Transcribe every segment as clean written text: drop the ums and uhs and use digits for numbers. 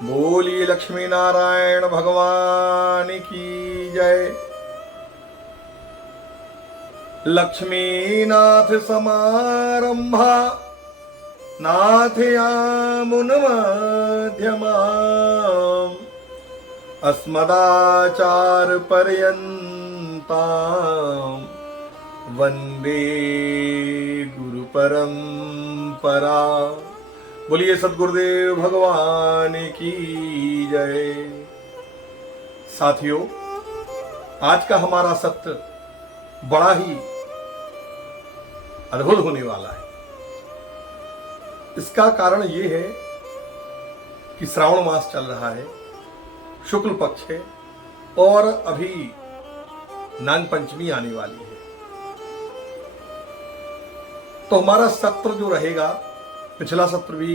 बोलिए लक्ष्मी नारायण भगवान की जय। लक्ष्मीनाथ समारंभा नाथयामुन मध्यमाम् अस्मदाचार पर्यन्ताम् वंदे गुरु परंपरा। बोलिए सद्गुरुदेव भगवान की जय। साथियों, आज का हमारा सत्र बड़ा ही अद्भुत होने वाला है। इसका कारण यह है कि श्रावण मास चल रहा है, शुक्ल पक्ष है और अभी नाग पंचमी आने वाली है। तो हमारा सत्र जो रहेगा, पिछला सत्र भी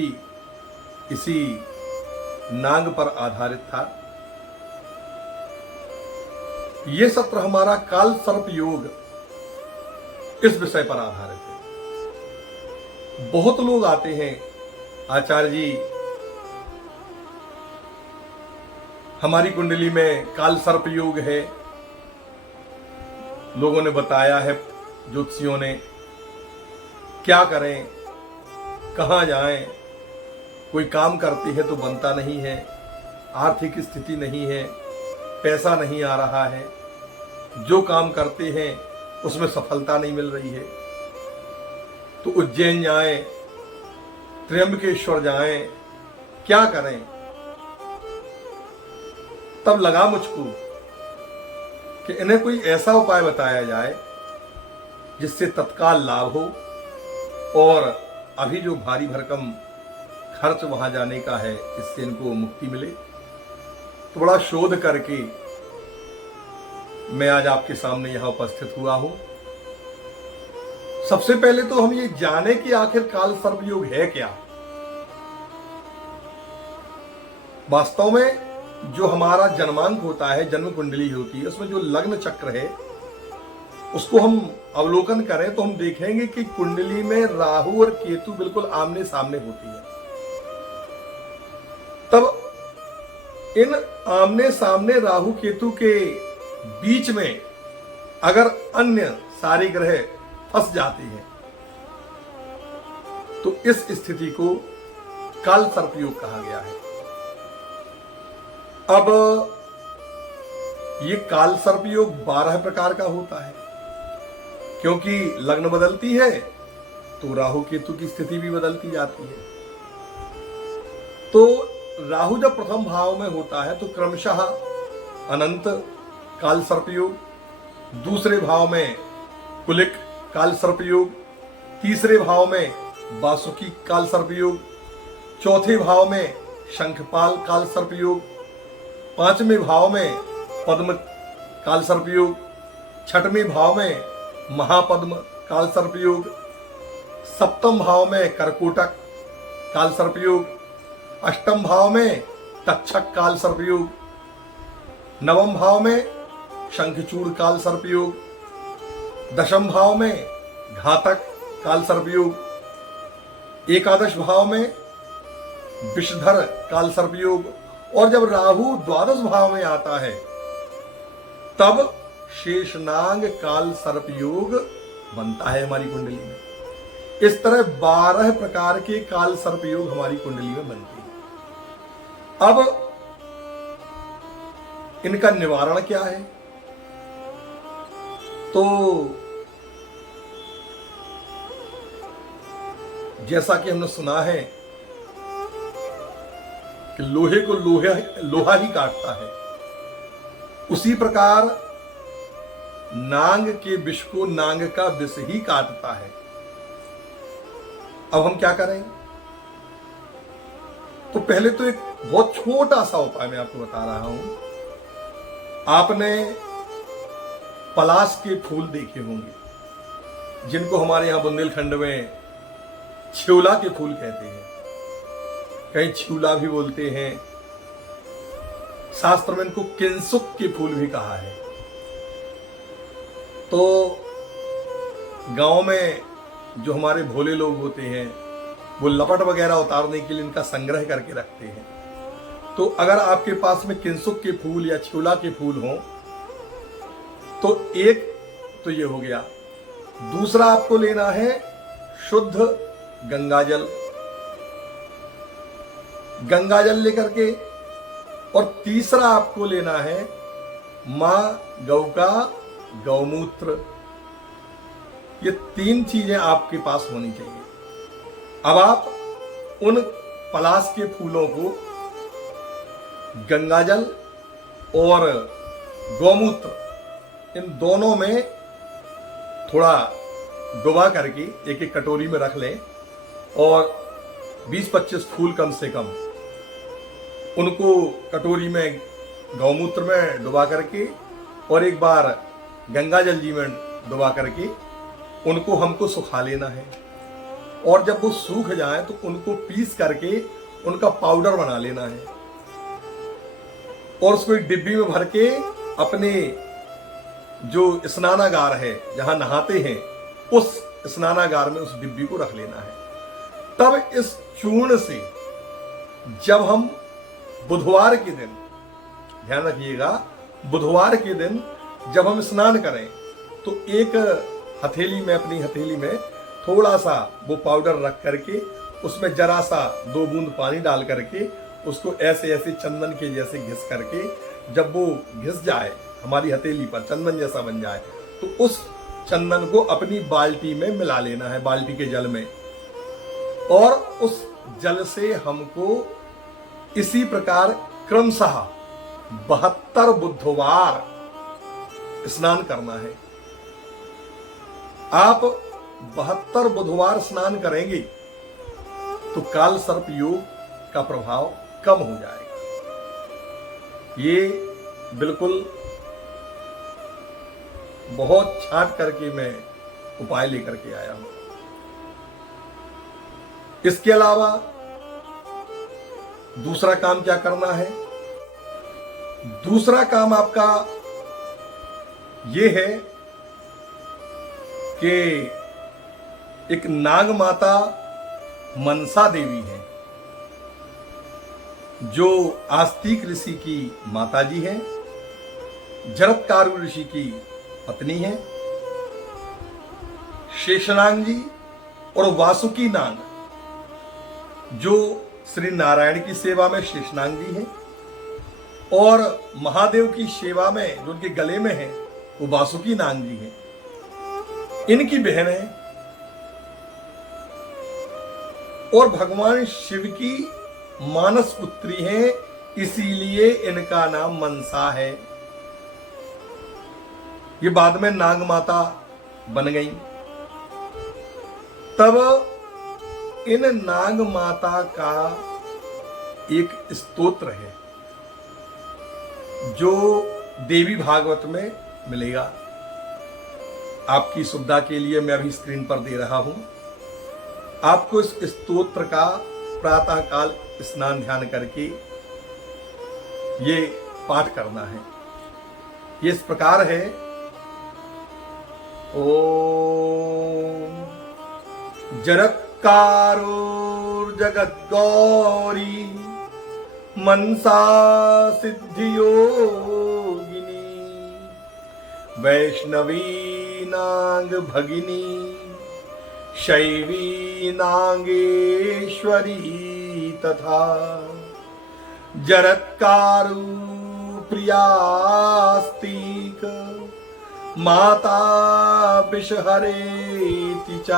इसी नाग पर आधारित था। यह सत्र हमारा काल सर्प योग इस विषय पर आधारित है। बहुत लोग आते हैं, आचार्य जी हमारी कुंडली में काल सर्प योग है, लोगों ने बताया है, ज्योतिषियों ने, क्या करें, कहां जाएं, कोई काम करती है तो बनता नहीं है, आर्थिक स्थिति नहीं है, पैसा नहीं आ रहा है, जो काम करते हैं उसमें सफलता नहीं मिल रही है। तो उज्जैन जाएं, त्र्यंबकेश्वर जाएं, क्या करें। तब लगा मुझको कि इन्हें कोई ऐसा उपाय बताया जाए जिससे तत्काल लाभ हो और अभी जो भारी भरकम खर्च वहां जाने का है, इससे इनको मुक्ति मिले। तो बड़ा शोध करके मैं आज आपके सामने यहां उपस्थित हुआ हूं। सबसे पहले तो हम ये जाने कि आखिर काल सर्प योग है क्या। वास्तव में जो हमारा जन्मांक होता है, जन्म कुंडली होती है, उसमें जो लग्न चक्र है उसको हम अवलोकन करें तो हम देखेंगे कि कुंडली में राहु और केतु बिल्कुल आमने सामने होती है। तब इन आमने सामने राहु केतु के बीच में अगर अन्य सारे ग्रह फंस जाते हैं तो इस स्थिति को काल सर्प योग कहा गया है। अब ये काल सर्प योग 12 प्रकार का होता है, क्योंकि लग्न बदलती है तो राहु केतु की स्थिति भी बदलती जाती है। तो राहु जब प्रथम भाव में होता है तो क्रमशः अनंत काल सर्प योग, दूसरे भाव में कुलिक काल सर्प योग, तीसरे भाव में वासुकी काल सर्प योग, चौथे भाव में शंखपाल काल सर्प योग, पांचवें भाव में पद्म काल सर्प योग, छठवें भाव में महापद्म काल सर्प योग, सप्तम भाव में करकोटक काल सर्प योग, अष्टम भाव में तक्षक काल सर्प योग, नवम भाव में शंखचूड़ काल सर्प योग, दशम भाव में घातक काल सर्प योग, एकादश भाव में विषधर काल सर्प योग, और जब राहु द्वादश भाव में आता है तब शेषनाग काल सर्प योग बनता है हमारी कुंडली में। इस तरह 12 प्रकार के काल सर्प योग हमारी कुंडली में बनते हैं। अब इनका निवारण क्या है? तो जैसा कि हमने सुना है कि लोहे को लोहा ही काटता है, उसी प्रकार नाग के विष को नाग का विष ही काटता है। अब हम क्या करें? तो पहले तो एक बहुत छोटा सा उपाय मैं आपको बता रहा हूं। आपने पलाश के फूल देखे होंगे, जिनको हमारे यहां बुंदेलखंड में छिवला के फूल कहते हैं, कहीं छिवला भी बोलते हैं, शास्त्र में इनको किंसुक के फूल भी कहा है। तो गांव में जो हमारे भोले लोग होते हैं वो लपट वगैरह उतारने के लिए इनका संग्रह करके रखते हैं। तो अगर आपके पास में किंसुक के फूल या छिउला के फूल हों तो एक तो ये हो गया। दूसरा आपको लेना है शुद्ध गंगाजल, गंगाजल लेकर के, और तीसरा आपको लेना है मां गौ का गौमूत्र। ये 3 चीजें आपके पास होनी चाहिए। अब आप उन पलाश के फूलों को गंगाजल और गौमूत्र इन दोनों में थोड़ा डुबा करके एक एक कटोरी में रख लें, और 20-25 फूल कम से कम उनको कटोरी में गौमूत्र में डुबा करके और एक बार गंगाजल जी में डुबा करके उनको हमको सुखा लेना है। और जब वो सूख जाए तो उनको पीस करके उनका पाउडर बना लेना है, और उसको एक डिब्बी में भर के अपने जो स्नानागार है जहां नहाते हैं उस स्नानागार में उस डिब्बी को रख लेना है। तब इस चूर्ण से जब हम बुधवार के दिन, ध्यान रखिएगा, बुधवार के दिन जब हम स्नान करें तो एक हथेली में, अपनी हथेली में थोड़ा सा वो पाउडर रख करके उसमें जरा सा 2 बूंद पानी डाल करके उसको ऐसे ऐसे चंदन के जैसे घिस करके, जब वो घिस जाए हमारी हथेली पर चंदन जैसा बन जाए तो उस चंदन को अपनी बाल्टी में मिला लेना है, बाल्टी के जल में, और उस जल से हमको इसी प्रकार क्रमशः 72 बुधवार स्नान करना है। आप 72 बुधवार स्नान करेंगे तो काल सर्प योग का प्रभाव कम हो जाएगा। ये बिल्कुल बहुत छांट करके मैं उपाय लेकर के आया हूं। इसके अलावा दूसरा काम क्या करना है? दूसरा काम आपका यह है कि एक नाग माता मनसा देवी है जो आस्तिक ऋषि की माता जी हैं, जरत्कारु ऋषि की पत्नी है, शेषनाग जी और वासुकी नाग जो श्री नारायण की सेवा में शेषनाग जी हैं, और महादेव की सेवा में जो उनके गले में है वो वासुकी नाग जी हैं। इनकी बहन है, और भगवान शिव की मानस पुत्री है, इसीलिए इनका नाम मनसा है। ये बाद में नाग माता बन गई। तब इन नाग माता का एक स्तोत्र है जो देवी भागवत में मिलेगा। आपकी सुविधा के लिए मैं अभी स्क्रीन पर दे रहा हूं। आपको इस स्तोत्र का प्रातः काल स्नान ध्यान करके ये पाठ करना है। ये इस प्रकार है। ओम जरत्कारोर्जगद्गौरी मनसा सिद्धियोगिनी वैष्णवी नाग भगिनी शैवी नागेश्वरी तथा जरत्कारु प्रियास्तिक माता विषहरेति च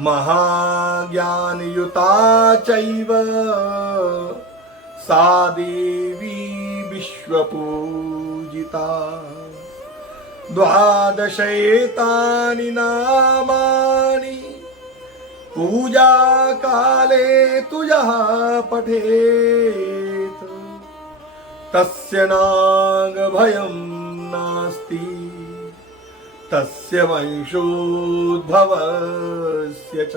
महाज्ञानयुता चैव सा देवी विश्वपूजिता। 12 नामानि पूजा काले तु यः पठेत् तस्य नाग भयं नास्ति तस्य वंशोद्भवस्य च।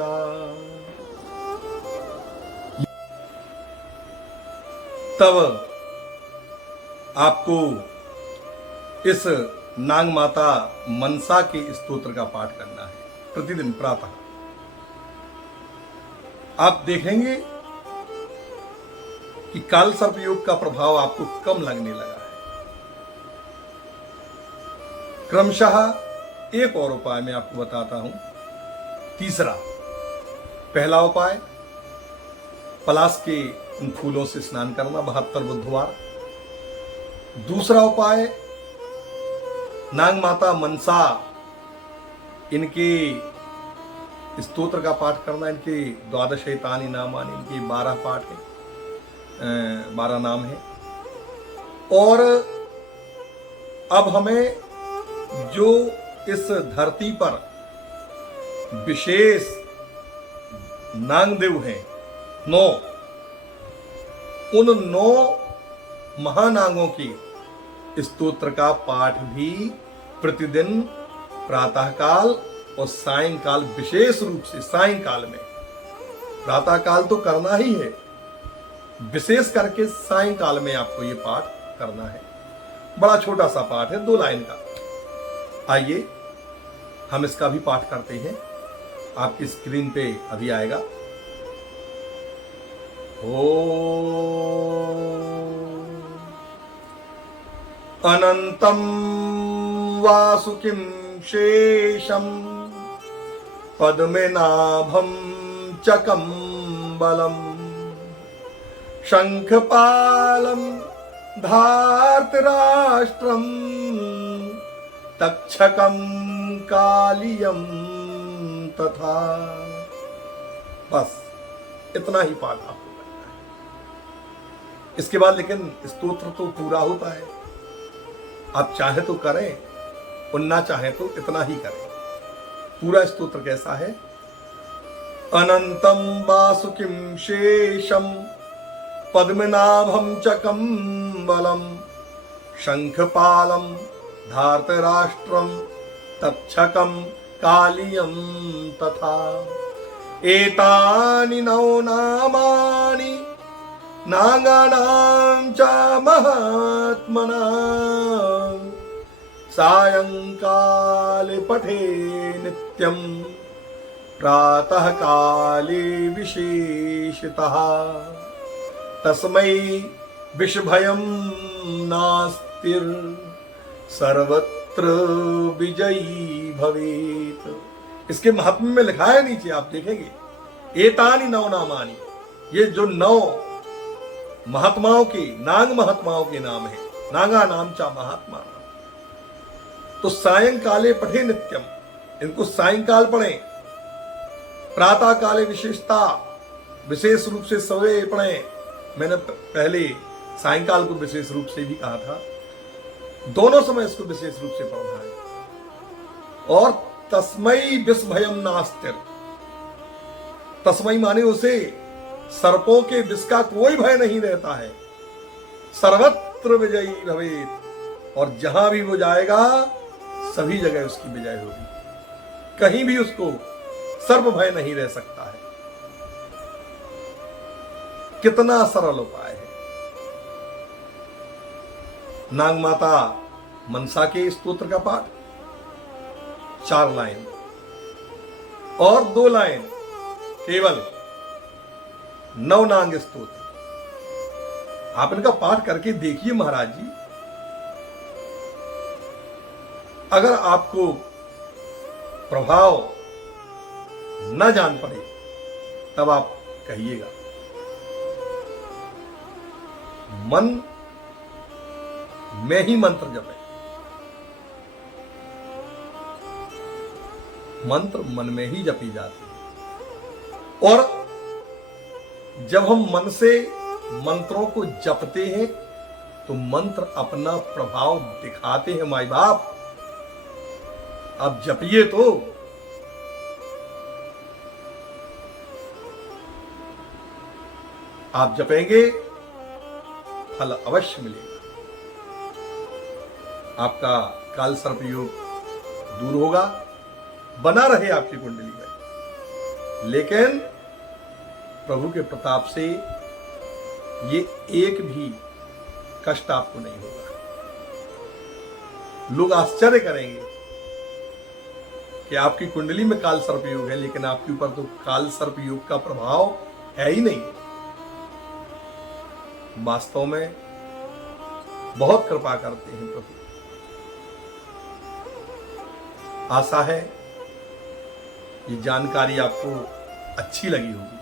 तब आपको इस नाग माता मनसा के स्तोत्र का पाठ करना है प्रतिदिन प्रातः। आप देखेंगे कि काल सर्प योग का प्रभाव आपको कम लगने लगा है। क्रमशः एक और उपाय मैं आपको बताता हूं। तीसरा, पहला उपाय पलाश के उन फूलों से स्नान करना 72 बुधवार। दूसरा उपाय नाग माता मनसा इनके स्तोत्र का पाठ करना। इनके 12 एतानि नामानि, इनके 12 पाठ है, 12 नाम है। और अब हमें जो इस धरती पर विशेष नागदेव हैं 9, उन 9 महानागों की स्तोत्र का पाठ भी प्रतिदिन प्रातःकाल और सायंकाल, विशेष रूप से सायंकाल में, प्रातःकाल तो करना ही है, विशेष करके सायंकाल में आपको ये पाठ करना है। बड़ा छोटा सा पाठ है, 2 लाइन का। आइए हम इसका भी पाठ करते हैं। आपकी स्क्रीन पे अभी आएगा। अनंतम वासुकिं शेषम पद्मनाभं च कम्बलम् शंखपालं धार्तराष्ट्रं तक्षकं कालियं तथा। बस इतना ही पाठ आपको करना है। इसके बाद लेकिन स्तोत्र तो पूरा होता है। आप चाहे तो करें और ना चाहे तो इतना ही करें। पूरा स्तोत्र कैसा है? अनंतम वासुकिं शेषम पद्मनाभं च कम्बलम शंखपालम धार्तराष्ट्रम तक्षकम कालियं तथा। एतानि 9 नामानि नागानां च महात्मनां सायंकाले पठे नित्यं प्रातः काले विशेषतः। तस्मै विषभयं नास्तिर सर्वत्र विजयी भवेत। इसके महात्म्य में लिखा है नीचे, आप देखेंगे, एतानि 9 नामानि, ये जो 9 महात्माओं के, नाग महात्माओं के नाम है। नागा नाम चा महात्मा। तो सायंकाले पठे नित्यम, इनको सायंकाल पढ़ें। प्रातः काले विशेषता, विशेष रूप से सवेरे पढ़ें। मैंने पहले सायंकाल को विशेष रूप से भी कहा था, दोनों समय इसको विशेष रूप से पढ़ना है। और तस्मै विषभयं नास्तिर, तस्मै माने उसे सर्पों के विष का कोई भय नहीं रहता है। सर्वत्र विजयी भवेत, और जहां भी वो जाएगा सभी जगह उसकी विजय होगी। कहीं भी उसको सर्प भय नहीं रह सकता है। कितना सरल उपाय है। नाग माता मनसा के स्तोत्र का पाठ 4 लाइन और 2 लाइन केवल 9 नाग स्तोत्र। आप इनका पाठ करके देखिए महाराज जी। अगर आपको प्रभाव न जान पड़े तब आप कहिएगा। मन में ही मंत्र जपें। मंत्र मन में ही जपी जाती है। और जब हम मन से मंत्रों को जपते हैं तो मंत्र अपना प्रभाव दिखाते हैं। माई बाप, अब जपिए तो। आप जपेंगे, फल अवश्य मिलेगा। आपका काल सर्प योग दूर होगा, बना रहे आपकी कुंडली में। लेकिन प्रभु के प्रताप से ये एक भी कष्ट आपको नहीं होगा। लोग आश्चर्य करेंगे कि आपकी कुंडली में काल सर्प योग है, लेकिन आपके ऊपर तो काल सर्प योग का प्रभाव है ही नहीं। वास्तव में बहुत कृपा करते हैं प्रभु। आशा है ये जानकारी आपको अच्छी लगी होगी।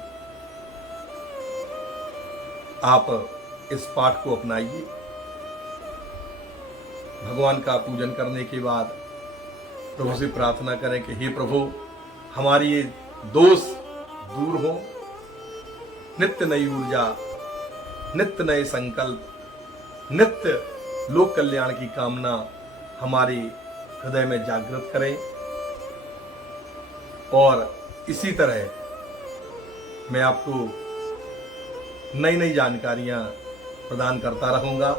आप इस पाठ को अपनाइए। भगवान का पूजन करने के बाद प्रभु से प्रार्थना करें कि हे प्रभु, हमारी ये दोष दूर हो, नित्य नई ऊर्जा, नित्य नए संकल्प, नित्य लोक कल्याण की कामना हमारे हृदय में जागृत करें। और इसी तरह मैं आपको नई नई जानकारियां प्रदान करता रहूंगा।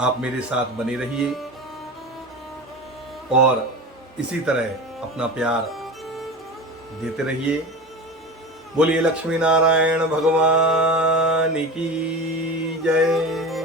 आप मेरे साथ बने रहिए और इसी तरह अपना प्यार देते रहिए। बोलिए लक्ष्मी नारायण भगवान की जय।